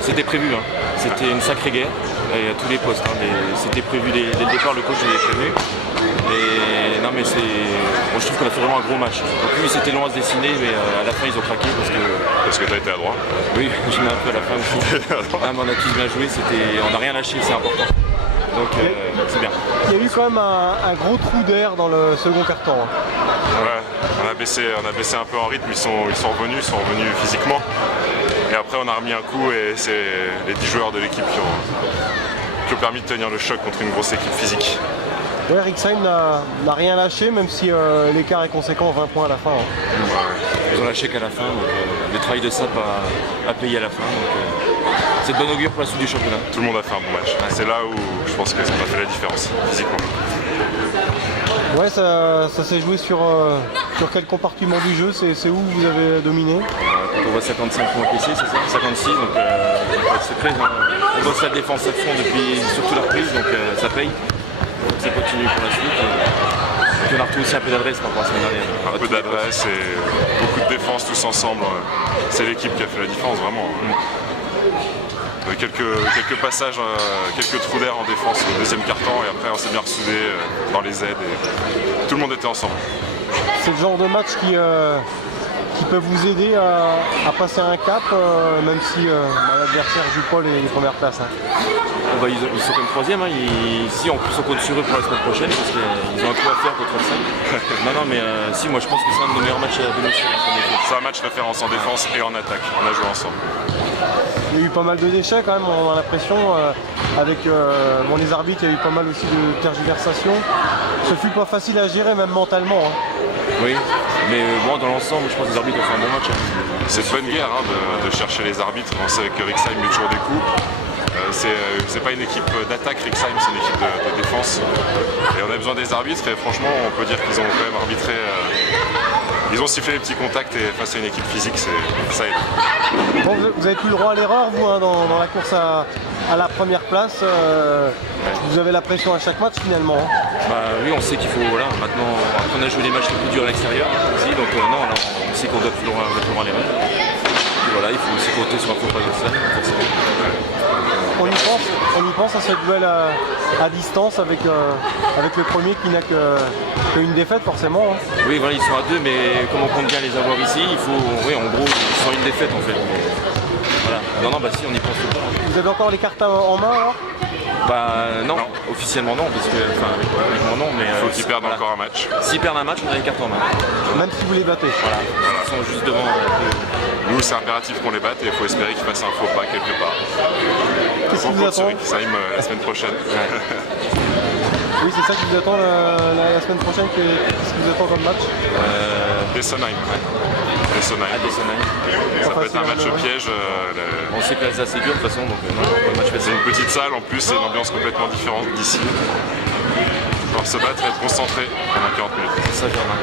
C'était prévu, hein. C'était une sacrée guerre et à tous les postes. Hein. C'était prévu dès le départ, le coach l'avait prévenu. Et non mais moi, je trouve qu'on a fait vraiment un gros match. Donc oui, c'était long à se dessiner, mais à la fin ils ont craqué parce que tu as été à droit. Oui, j'ai mis un peu à la fin aussi. Ah, mais on a tous bien joué, on n'a rien lâché, c'est important. Donc c'est bien. Il y a eu quand même un gros trou d'air dans le second quart-temps. Hein. Ouais, on a baissé un peu en rythme, ils sont revenus physiquement. Et après on a remis un coup et c'est les 10 joueurs de l'équipe qui ont permis de tenir le choc contre une grosse équipe physique. Ouais, Rixheim n'a rien lâché, même si l'écart est conséquent, 20 points à la fin. Hein. Ouais. Ils ont lâché qu'à la fin, donc le travail de SAP a payé à la fin. C'est de bon augure pour la suite du championnat. Tout le monde a fait un bon match. Ouais. C'est là où je pense que ça a fait la différence, physiquement. Ouais, ça s'est joué sur quel compartiment du jeu? C'est où vous avez dominé? Quand on voit 55 points encaissés, c'est ça? 56, donc c'est très... On bosse la défense à fond depuis surtout la reprise, donc ça paye. Donc ça continue pour la suite. Et puis on a retrouvé aussi un peu d'adresse par rapport à la semaine dernière. Un peu d'adresse et beaucoup de défense tous ensemble. C'est l'équipe qui a fait la différence, vraiment. Quelques passages, quelques trous d'air en défense au deuxième quart-temps et après on s'est bien ressoudé dans les aides et tout le monde était ensemble. C'est le genre de match qui peut vous aider à passer un cap, même si l'adversaire ne joue pas les premières places. Hein. Bah, ils sont comme troisième, hein. Si en plus on compte sur eux pour la semaine prochaine parce qu'ils ont un coup à faire contre le 5. non mais si, moi je pense que c'est un de nos meilleurs matchs à domicile. C'est un match référence en défense et en attaque, on a joué ensemble. Il y a eu pas mal de déchets quand même, on a l'impression, avec les arbitres, il y a eu pas mal aussi de tergiversations. Ce fut pas facile à gérer, même mentalement. Hein. Oui, mais bon, dans l'ensemble, je pense que les arbitres ont fait un bon match. Hein. C'est une bonne guerre hein, de chercher les arbitres. On sait que Rixheim met toujours des coups. C'est pas une équipe d'attaque, Rixheim, c'est une équipe de défense. Et on a besoin des arbitres et franchement, on peut dire qu'ils ont quand même arbitré. Ils ont sifflé les petits contacts et face à une équipe physique, ça aide. Bon, vous avez plus le droit à l'erreur, vous, hein, dans la course à la première place. Vous avez la pression à chaque match finalement. Hein. Bah oui, on sait qu'il faut, voilà, maintenant, on a joué les matchs les plus durs à l'extérieur hein, aussi, donc non, là, on sait qu'on doit plus le droit à l'erreur. Et voilà, il faut aussi compter sur un faux pas de ça, forcément. On y pense à cette duel à distance avec le premier qui n'a qu'une défaite forcément. Hein. Oui, voilà, ils sont à deux, mais comme on compte bien les avoir ici, il faut, oui, en gros, ils sont une défaite en fait. Voilà. Non, bah si, on y pense pas. Hein. Vous avez encore les cartes en main alors? Bah non, officiellement non, parce que, avec non, mais... Il faut qu'ils perdent encore un match. S'ils perdent un match, on a les cartes en main. Même si vous les battez. Voilà. Ils sont juste devant. Nous, c'est impératif qu'on les batte et il faut espérer qu'ils fassent un faux pas quelque part. Qu'est-ce qui vous attend? La semaine prochaine. Oui, c'est ça qui vous attend la semaine prochaine. Qu'est-ce qui vous attend comme match? Dessenheim. Ça peut être un match piège. On sait que l'Alsace c'est dur de toute façon, donc non, le match c'est une petite salle en plus, c'est une ambiance complètement différente d'ici. Il faut se battre et être concentré pendant 40 minutes. C'est ça, Germain.